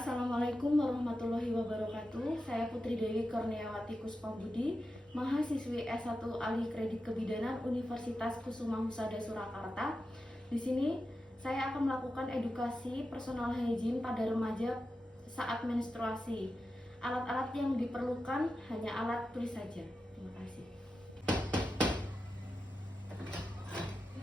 Assalamualaikum warahmatullahi wabarakatuh. Saya Putri Dewi Kurniawati Kuspabudi, mahasiswi S1 Alih Kredit Kebidanan Universitas Kusuma Husada Surakarta. Di sini saya akan melakukan edukasi personal hygiene pada remaja saat menstruasi. Alat-alat yang diperlukan hanya alat tulis saja. Terima kasih.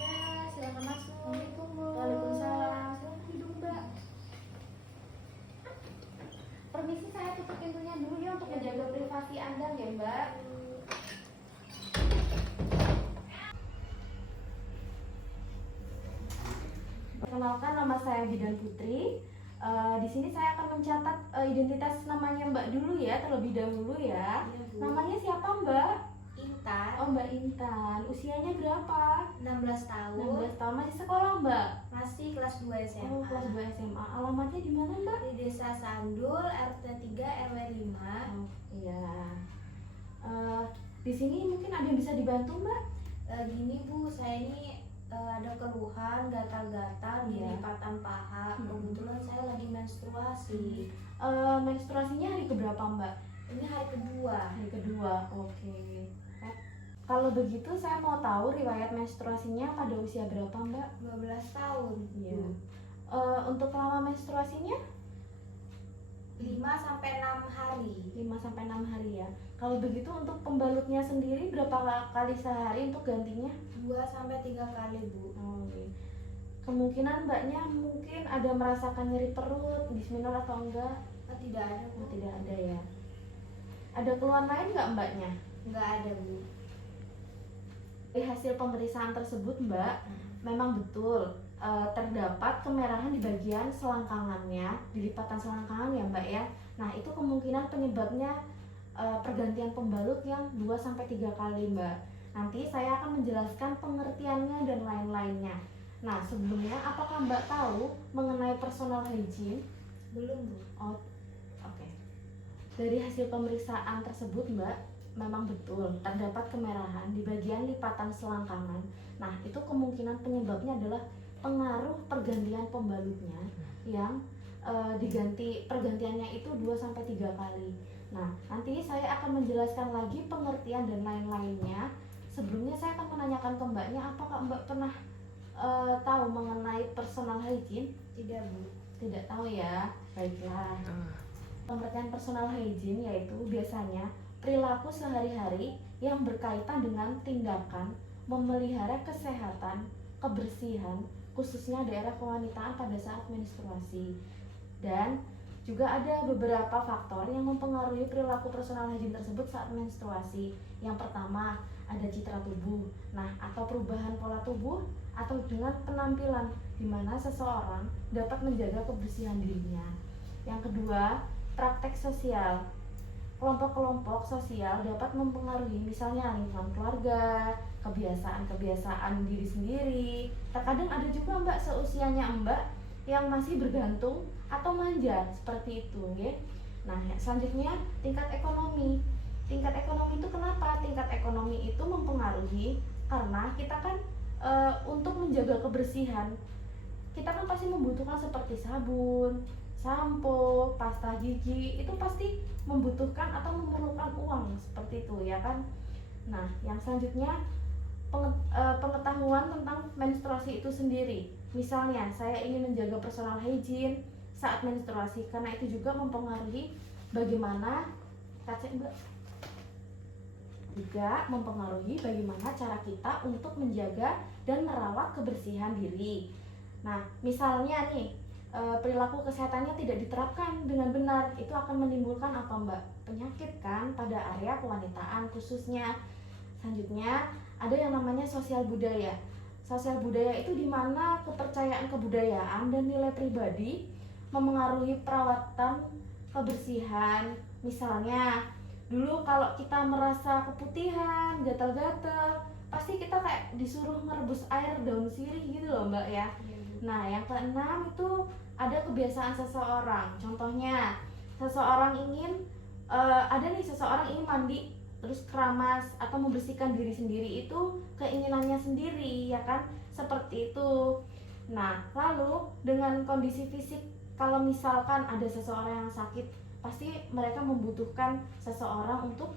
Ya, silakan masuk. Assalamualaikum, Bu. Waalaikumsalam. Silakan duduk, Mbak. Permisi, saya tutup pintunya dulu ya untuk menjaga privasi Anda ya, Mbak. Perkenalkan, nama saya Bidan Putri. Di sini saya akan mencatat identitas namanya Mbak dulu ya, terlebih dahulu ya. Iya, Bu. Namanya siapa, Mbak? Intan, Oh, Mbak Intan. Usianya berapa? 16 tahun, 16 tahun. Masih sekolah, Mbak? masih kelas 2 SMA. Oh, kelas 2 SMA. Alamatnya di mana, Mbak? Di Desa Sandul, RT 3 RW 5. Oh, iya. Di sini mungkin ada yang bisa dibantu, Mbak? Gini, Bu, saya ini ada keluhan gatal-gatal di Iya. lipatan paha. Kebetulan saya lagi menstruasi. Menstruasinya hari keberapa, Mbak? Ini hari kedua. Hari kedua. Oke. Kalau begitu saya mau tahu riwayat menstruasinya pada usia berapa, Mbak? 12 tahun. Iya. Untuk lama menstruasinya 5 sampai 6 hari. 5 sampai 6 hari ya. Kalau begitu untuk pembalutnya sendiri berapa kali sehari untuk gantinya? 2 sampai 3 kali, Bu. Oh, oke. Kemungkinan Mbaknya mungkin ada merasakan nyeri perut, dismenor atau enggak? Tidak ada, Bu. Oh, tidak ada ya. Ada keluhan lain nggak Mbaknya? Nggak ada, Bu. Dari hasil pemeriksaan tersebut, Mbak, memang betul terdapat kemerahan di bagian selangkangannya, di lipatan selangkangan ya, Mbak ya. Nah, itu kemungkinan penyebabnya pergantian pembalut yang 2 sampai 3 kali, Mbak. Nanti saya akan menjelaskan pengertiannya dan lain-lainnya. Nah, sebelumnya apakah Mbak tahu mengenai personal hygiene? Belum, Bu. Oh, oke. Dari hasil pemeriksaan tersebut, Mbak, memang betul terdapat kemerahan di bagian lipatan selangkangan. Nah, itu kemungkinan penyebabnya adalah pengaruh pergantian pembalutnya yang diganti pergantiannya itu 2 sampai 3 kali. Nah, nanti saya akan menjelaskan lagi pengertian dan lain-lainnya. Sebelumnya saya akan menanyakan ke Mbaknya, apakah Mbak pernah tahu mengenai personal hygiene? Tidak, Bu. Tidak tahu ya. Baiklah. Pengertian personal hygiene yaitu biasanya perilaku sehari-hari yang berkaitan dengan tindakan memelihara kesehatan, kebersihan, khususnya daerah kewanitaan pada saat menstruasi. Dan juga ada beberapa faktor yang mempengaruhi perilaku personal hygiene tersebut saat menstruasi. Yang pertama, ada citra tubuh. Nah, atau perubahan pola tubuh atau dengan penampilan di mana seseorang dapat menjaga kebersihan dirinya. Yang kedua, praktek sosial. Kelompok-kelompok sosial dapat mempengaruhi misalnya lingkungan keluarga, kebiasaan-kebiasaan diri sendiri. Terkadang ada juga Mbak seusianya Mbak yang masih bergantung atau manja seperti itu, ya. Nah, selanjutnya tingkat ekonomi. Tingkat ekonomi itu kenapa? Tingkat ekonomi itu mempengaruhi karena kita kan untuk menjaga kebersihan kita kan pasti membutuhkan seperti sabun, sampo, pasta gigi, itu pasti membutuhkan atau memerlukan uang seperti itu ya kan. Nah, yang selanjutnya pengetahuan tentang menstruasi itu sendiri. Misalnya saya ingin menjaga personal hygiene saat menstruasi karena itu juga mempengaruhi bagaimana juga mempengaruhi bagaimana cara kita untuk menjaga dan merawat kebersihan diri. Nah, misalnya nih perilaku kesehatannya tidak diterapkan dengan benar, itu akan menimbulkan apa, Mbak? Penyakit kan pada area kewanitaan khususnya. Selanjutnya ada yang namanya sosial budaya. Sosial budaya itu di mana kepercayaan kebudayaan dan nilai pribadi memengaruhi perawatan kebersihan. Misalnya dulu kalau kita merasa keputihan, gatal-gatal, pasti kita kayak disuruh ngerebus air daun sirih gitu loh, Mbak ya. Nah, yang keenam itu ada kebiasaan seseorang. Contohnya, seseorang ingin seseorang ingin mandi terus keramas atau membersihkan diri sendiri, itu keinginannya sendiri ya kan, seperti itu. Nah, lalu dengan kondisi fisik kalau misalkan ada seseorang yang sakit, pasti mereka membutuhkan seseorang untuk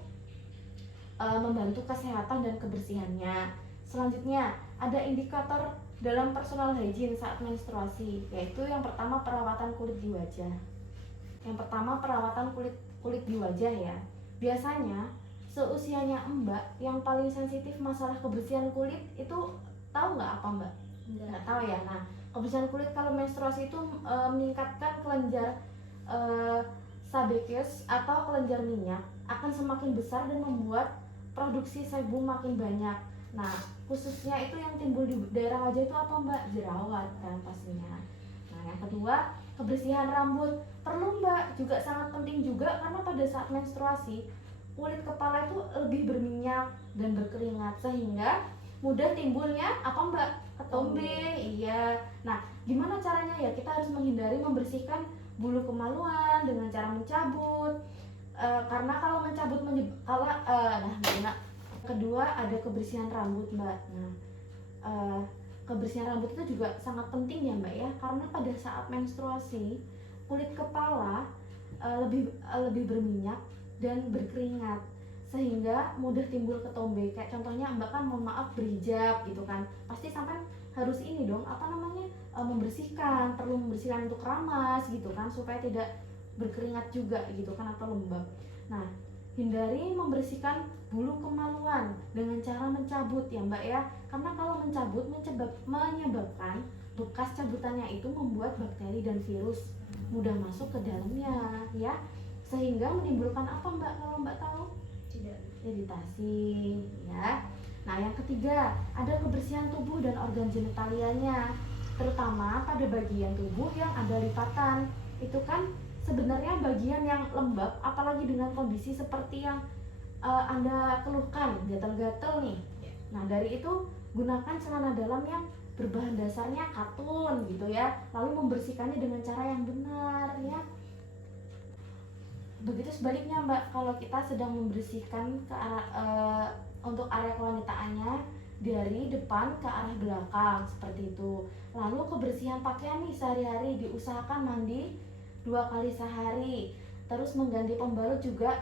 membantu kesehatan dan kebersihannya. Selanjutnya, ada indikator dalam personal hygiene saat menstruasi, yaitu yang pertama perawatan kulit di wajah. Yang pertama perawatan kulit di wajah ya. Biasanya seusianya Mbak yang paling sensitif masalah kebersihan kulit itu tahu nggak apa Mbak? Nggak tahu ya. Nah, kebersihan kulit kalau menstruasi itu meningkatkan kelenjar sebaceous atau kelenjar minyak akan semakin besar dan membuat produksi sebum makin banyak. Nah, khususnya itu yang timbul di daerah wajah itu apa Mbak? Jerawat kan pastinya. Nah, yang kedua, kebersihan rambut. Perlu Mbak, juga sangat penting juga karena pada saat menstruasi kulit kepala itu lebih berminyak dan berkeringat sehingga mudah timbulnya apa Mbak? Ketombe. Iya. Nah, gimana caranya ya? Kita harus menghindari membersihkan bulu kemaluan dengan cara mencabut. Karena kalau mencabut kedua ada kebersihan rambut Mbak. Nah, kebersihan rambut itu juga sangat penting ya Mbak ya, karena pada saat menstruasi kulit kepala lebih berminyak dan berkeringat sehingga mudah timbul ketombe. Kayak contohnya Mbak kan mohon maaf berhijab gitu kan, pasti sampai harus ini dong membersihkan, perlu membersihkan untuk keramas gitu kan supaya tidak berkeringat juga gitu kan atau lembab. Nah, hindari membersihkan bulu kemaluan dengan cara mencabut ya Mbak ya, karena kalau mencabut menyebabkan bekas cabutannya itu membuat bakteri dan virus mudah masuk ke dalamnya ya, sehingga menimbulkan apa Mbak kalau Mbak tahu? Tidak. Iritasi ya. Nah, yang ketiga ada kebersihan tubuh dan organ genitalianya, terutama pada bagian tubuh yang ada lipatan. Itu kan sebenarnya bagian yang lembab, apalagi dengan kondisi seperti yang Anda keluhkan, gatal-gatal nih. Nah, dari itu gunakan celana dalam yang berbahan dasarnya katun gitu ya, lalu membersihkannya dengan cara yang benar ya. Begitu sebaliknya Mbak, kalau kita sedang membersihkan ke arah untuk area kewanitaannya dari depan ke arah belakang seperti itu. Lalu kebersihan pakaian nih sehari-hari diusahakan mandi 2 kali sehari. Terus mengganti pembalut juga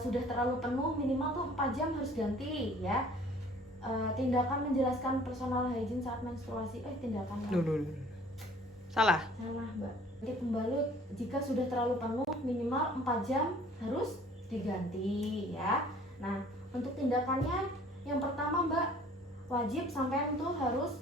sudah terlalu penuh minimal tuh 4 jam harus ganti ya. Tindakan menjelaskan personal hygiene saat menstruasi. Salah Mbak. Ganti pembalut jika sudah terlalu penuh minimal 4 jam harus diganti ya. Nah, untuk tindakannya yang pertama Mbak, wajib sampean tuh harus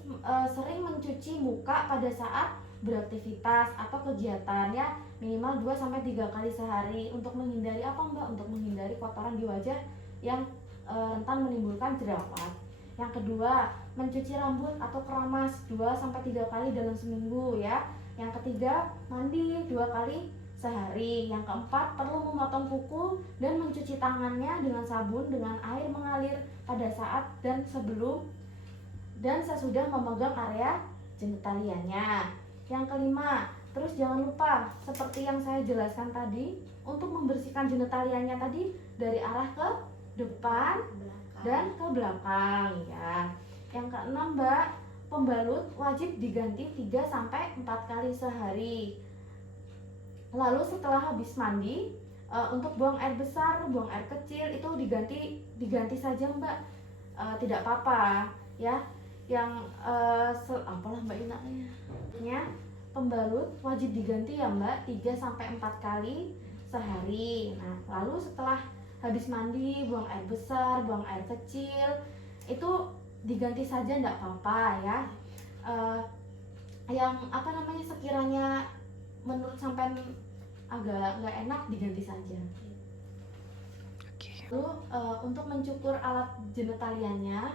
sering mencuci muka pada saat beraktivitas atau kegiatan ya, minimal 2-3 kali sehari untuk menghindari apa Mbak? Untuk menghindari kotoran di wajah yang rentan menimbulkan jerawat. Yang kedua, mencuci rambut atau keramas 2-3 kali dalam seminggu ya. Yang ketiga, mandi 2 kali sehari. Yang keempat, perlu memotong kuku dan mencuci tangannya dengan sabun dengan air mengalir pada saat dan sebelum dan sesudah memegang area genitalianya. Yang kelima, terus jangan lupa seperti yang saya jelaskan tadi, untuk membersihkan genitalianya tadi dari arah ke depan dan ke belakang ya. Yang keenam Mbak, pembalut wajib diganti 3-4 kali sehari. Lalu setelah habis mandi, untuk buang air besar, buang air kecil itu diganti saja Mbak, tidak apa-apa ya. Yang apalah Mbak inaknya, pembalut wajib diganti ya Mbak 3-4 kali sehari. Nah, lalu setelah habis mandi, buang air besar, buang air kecil itu diganti saja enggak apa-apa ya. Yang sekiranya menurut sampean agak nggak enak diganti saja. Lalu untuk mencukur alat genitalianya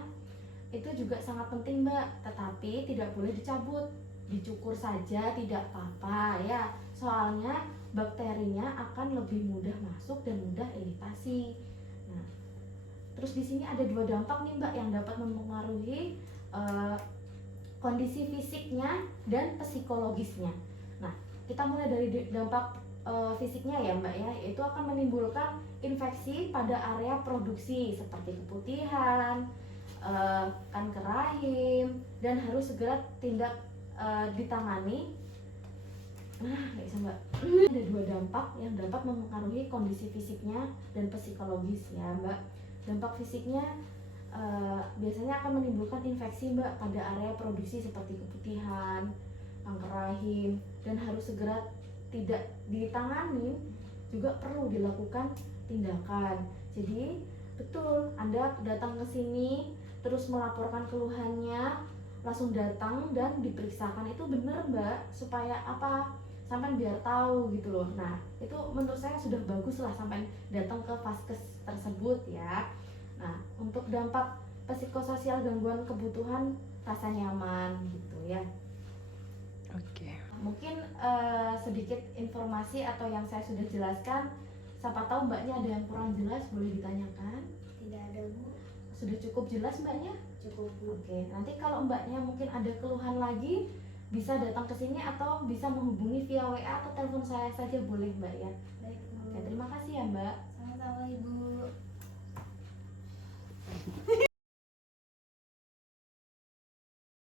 itu juga sangat penting Mbak, tetapi tidak boleh dicabut, dicukur saja tidak apa-apa ya, soalnya bakterinya akan lebih mudah masuk dan mudah iritasi. Nah, terus di sini ada 2 dampak nih Mbak yang dapat mempengaruhi kondisi fisiknya dan psikologisnya. Nah, kita mulai dari dampak fisiknya ya Mbak ya, itu akan menimbulkan infeksi pada area produksi seperti keputihan, kanker rahim, dan harus segera ditangani Nggak bisa mbak. Ada dua dampak yang dapat mempengaruhi kondisi fisiknya dan psikologis ya mbak. Dampak fisiknya biasanya akan menimbulkan infeksi mbak pada area produksi seperti keputihan, kanker rahim, dan harus segera tidak ditangani, juga perlu dilakukan tindakan. Jadi betul, Anda datang ke sini terus melaporkan keluhannya, langsung datang dan diperiksakan, itu bener mbak, supaya apa, sampai biar tahu gitu loh. Nah itu menurut saya sudah bagus lah sampai datang ke vaskes tersebut ya. Nah untuk dampak psikososial gangguan kebutuhan rasa nyaman gitu ya. Oke. Mungkin sedikit informasi atau yang saya sudah jelaskan, siapa tahu mbaknya ada yang kurang jelas, boleh ditanyakan. Tidak ada Bu, Sudah cukup jelas mbaknya? cukup Bu. Oke, nanti kalau mbaknya mungkin ada keluhan lagi, bisa datang ke sini atau bisa menghubungi via WA atau telepon saya saja boleh mbak ya. Baik Bu. Oke, terima kasih ya mbak. Sama-sama Ibu.